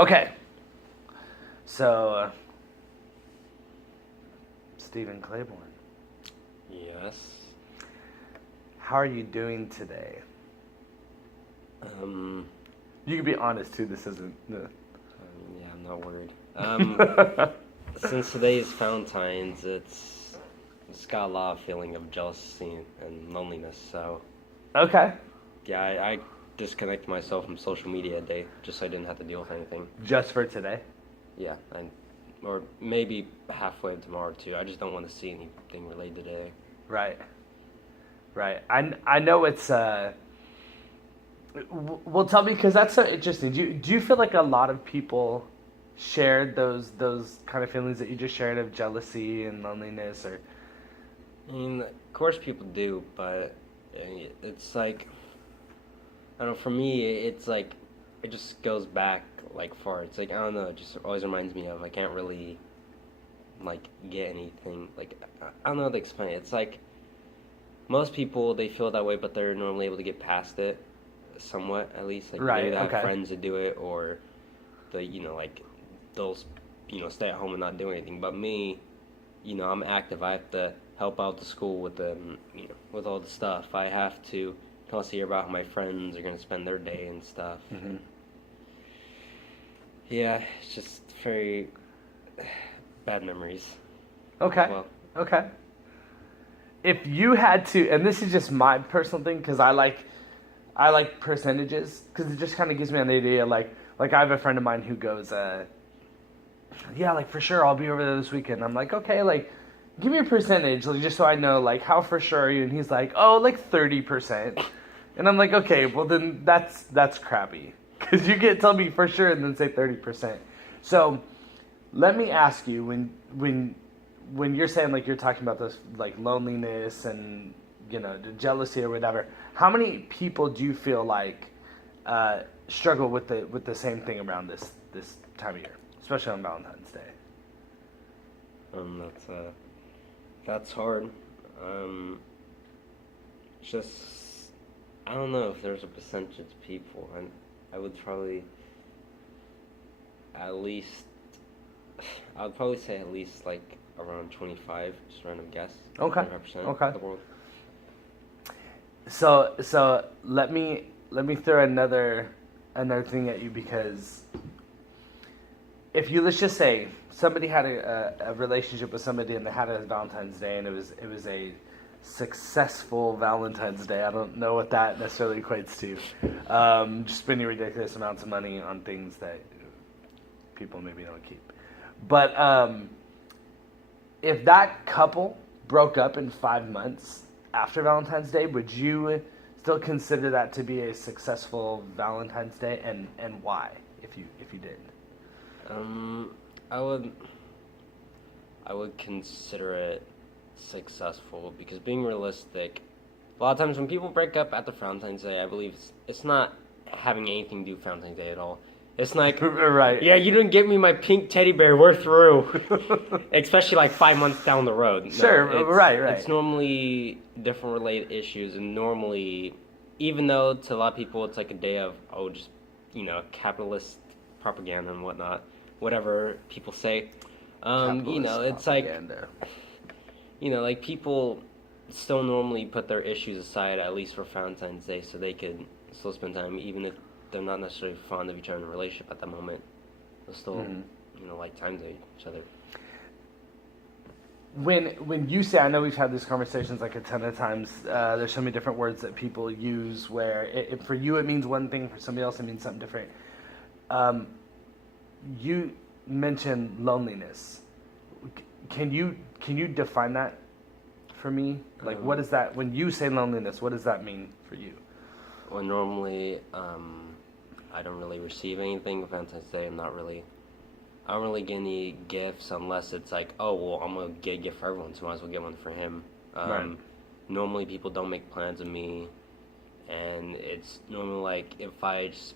Okay. So, Stephen Claiborne, Yes. how are you doing today? Um, You can be honest too. This isn't. yeah, I'm not worried. Since today is Valentine's, it's got a lot of feeling of jealousy and loneliness. So Okay. yeah, I disconnect myself from social media a day just so I didn't have to deal with anything. Just for today. Yeah, or maybe halfway tomorrow too. I just don't want to see anything related today. Right. Right. I know it's. Well, tell me, because that's so interesting. Do you feel like a lot of people shared those kind of feelings that you just shared of jealousy and loneliness, or? I mean, of course people do, but it's like, I don't know, for me, it's like, it just goes back, like, far. It's like, I don't know, it just always reminds me of, I can't really, like, get anything, like, I don't know how to explain it. It's like, most people, they feel that way, but they're normally able to get past it, somewhat, at least. Like, Right. maybe they have Okay. friends that do it, or, like, they'll, stay at home and not do anything. But me, I'm active. I have to help out the school with with all the stuff. I have to constantly hear about how my friends are gonna spend their day and stuff. Mm-hmm. Yeah, it's just very bad memories. Okay. Well, Okay. If you had to, and this is just my personal thing, because I like percentages, because it just kind of gives me an idea. Like I have a friend of mine who goes, yeah, like for sure I'll be over there this weekend. I'm like, okay, like give me a percentage, like just so I know, like how for sure are you? And he's like, oh, like 30%. And I'm like, okay, well then that's crappy, because you can't tell me for sure and then say 30%. So let me ask you, when you're saying, like, you're talking about this, like, loneliness and the jealousy or whatever, how many people do you feel like struggle with the same thing around this time of year, especially on Valentine's Day? that's hard. Just I don't know if there's a percentage of people, and I would probably at least I would probably say at least like around 25, just random guess. Okay. 25% Okay. of the world. So let me throw another thing at you, because if you, let's just say somebody had a relationship with somebody and they had a Valentine's Day, and it was a successful Valentine's Day. I don't know what that necessarily equates to. Just spending ridiculous amounts of money on things that people maybe don't keep. But if that couple broke up in 5 months after Valentine's Day, would you still consider that to be a successful Valentine's Day, and why, if you did? I would consider it successful, because being realistic, a lot of times when people break up after Valentine's Day, I believe it's not having anything to do with Valentine's Day at all. It's like, Right. yeah, you didn't get me my pink teddy bear, we're through. Especially like 5 months down the road. No, Sure, right. It's normally different related issues, and normally, even though to a lot of people it's like a day of, just, capitalist propaganda and whatnot, whatever people say. It's propaganda. like people still normally put their issues aside, at least for Valentine's Day, so they could still spend time, even if they're not necessarily fond of each other in a relationship at that moment. They'll still, like time to each other. When you say, I know we've had these conversations like a ton of times, there's so many different words that people use where for you it means one thing, for somebody else it means something different. You mentioned loneliness. Can you define that for me? Like, what is that, when you say loneliness, what does that mean for you? Well, normally, I don't really receive anything for Valentine's Day. I don't really get any gifts unless it's like, oh, well, I'm going to get a gift for everyone, so I might as well get one for him. Right. Normally, people don't make plans with me, and it's normally like, if I just,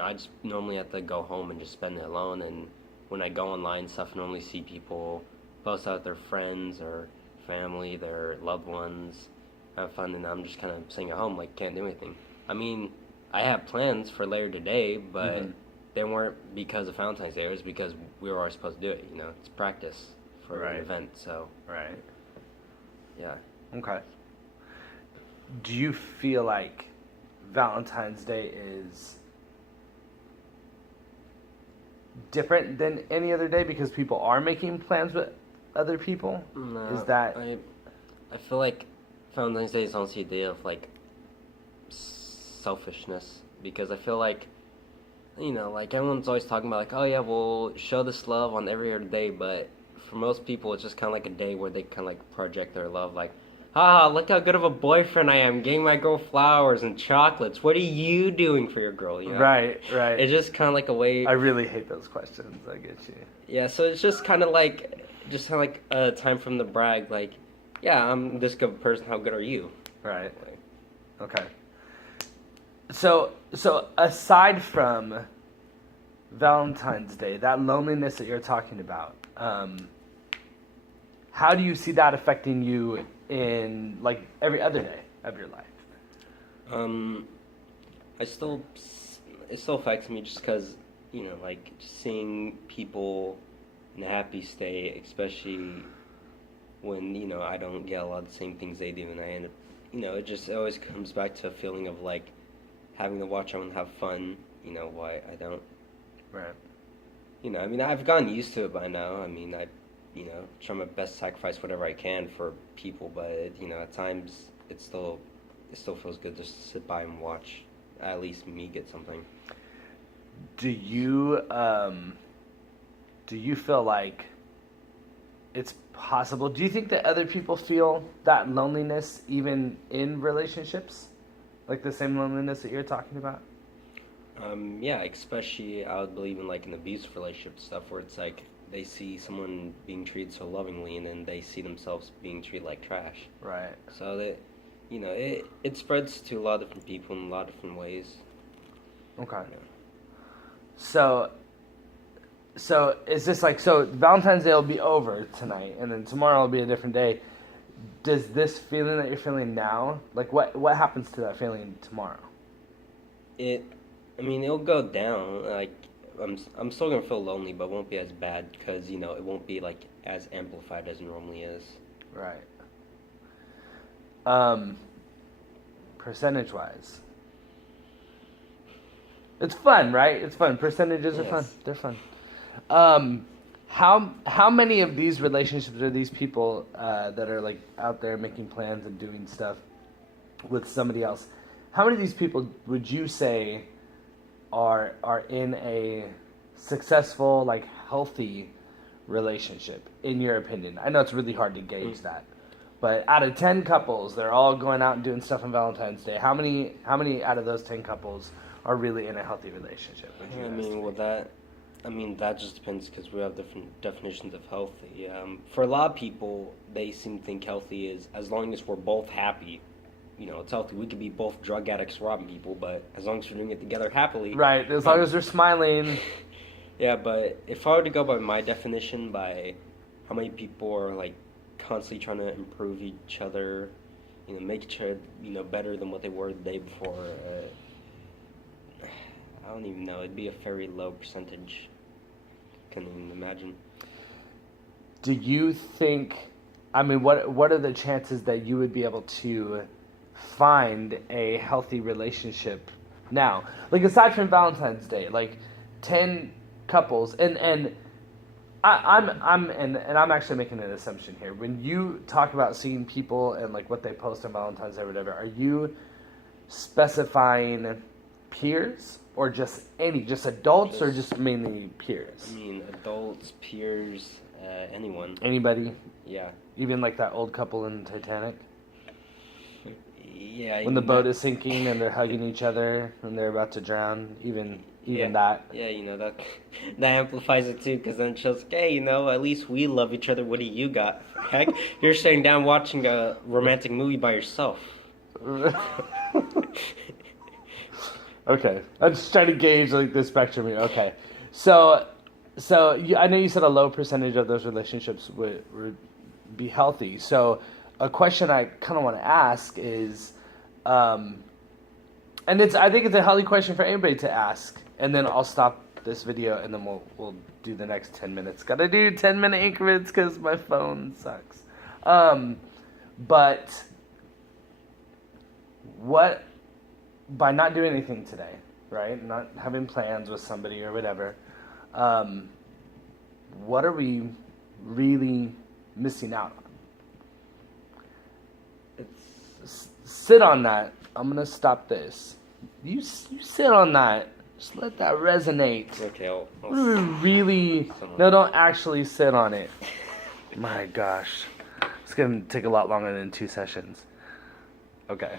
I just normally have to go home and just spend it alone, and when I go online and stuff, I normally see people post out their friends or family, their loved ones, have fun, and I'm just kind of sitting at home, like, can't do anything. I mean, I have plans for later today, but they weren't because of Valentine's Day. It was because we were always supposed to do it. It's practice for Right. an event. So Right. yeah. Okay. Do you feel like Valentine's Day is different than any other day because people are making plans with other people? No, Is that I feel like Valentine's Day is honestly a day of like selfishness because I feel like like everyone's always talking about like, oh yeah, we'll show this love on every other day, but for most people it's just kind of like a day where they kind of like project their love, like, look how good of a boyfriend I am, getting my girl flowers and chocolates. What are you doing for your girl? Right? It's just kind of like a way. I really hate those questions. I get you. Yeah, so it's just kind of like a time for them to brag, like, yeah, I'm this good person. How good are you? Right. Okay. So aside from Valentine's Day, that loneliness that you're talking about, how do you see that affecting you in like every other day of your life? It still affects me just because like just seeing people in a happy state, especially when I don't get a lot of the same things they do, and I end up, it always comes back to a feeling of like having to watch everyone have fun. Why I don't. Right. I mean, I've gotten used to it by now. I mean, I try my best to sacrifice whatever I can for people, but at times it still feels good just to sit by and watch at least me get something. Do you feel like it's possible? Do you think that other people feel that loneliness even in relationships, like the same loneliness that you're talking about? Yeah, especially I would believe in like an abusive relationship stuff where it's like they see someone being treated so lovingly and then they see themselves being treated like trash. Right. So that it spreads to a lot of different people in a lot of different ways. Okay. So is this like, so Valentine's Day will be over tonight and then tomorrow will be a different day. Does this feeling that you're feeling now, like what happens to that feeling tomorrow? It'll go down. Like I'm still gonna feel lonely, but it won't be as bad because it won't be like as amplified as it normally is. Right. Percentage wise, it's fun, right? It's fun. Percentages are fun. They're fun. How many of these relationships are these people that are like out there making plans and doing stuff with somebody else? How many of these people would you say are in a successful, like healthy relationship, in your opinion? I know it's really hard to gauge that, but out of 10 couples, they're all going out and doing stuff on Valentine's Day. How many out of those 10 couples are really in a healthy relationship? That just depends because we have different definitions of healthy. For a lot of people, they seem to think healthy is as long as we're both happy. It's healthy. We could be both drug addicts robbing people, but as long as we're doing it together happily. Right, as long as they're smiling. Yeah, but if I were to go by my definition, by how many people are like constantly trying to improve each other, make each other, better than what they were the day before, I don't even know. It'd be a very low percentage. Can't even imagine. Do you think, what are the chances that you would be able to find a healthy relationship now? Like, aside from Valentine's Day, like 10 couples, and I'm actually making an assumption here. When you talk about seeing people and like what they post on Valentine's Day or whatever, are you specifying peers or just adults or just mainly peers? Adults, peers, anyone. Anybody? Yeah. Even like that old couple in Titanic? Yeah. When the boat is sinking and they're hugging each other and they're about to drown, even that. Yeah, that amplifies it too, because then it shows, hey, at least we love each other. What do you got? Heck, you're sitting down watching a romantic movie by yourself. Okay, I'm just trying to gauge like the spectrum here. Okay, so I know you said a low percentage of those relationships would be healthy. So a question I kind of want to ask is, and I think it's a healthy question for anybody to ask, and then I'll stop this video, and then we'll do the next 10 minutes. Gotta do 10-minute increments because my phone sucks. But what, by not doing anything today, right? Not having plans with somebody or whatever, what are we really missing out on? Sit on that. I'm gonna stop this. You sit on that. Just let that resonate. Okay, I'll Really? No, don't actually sit on it. My gosh, it's gonna take a lot longer than 2 sessions. Okay.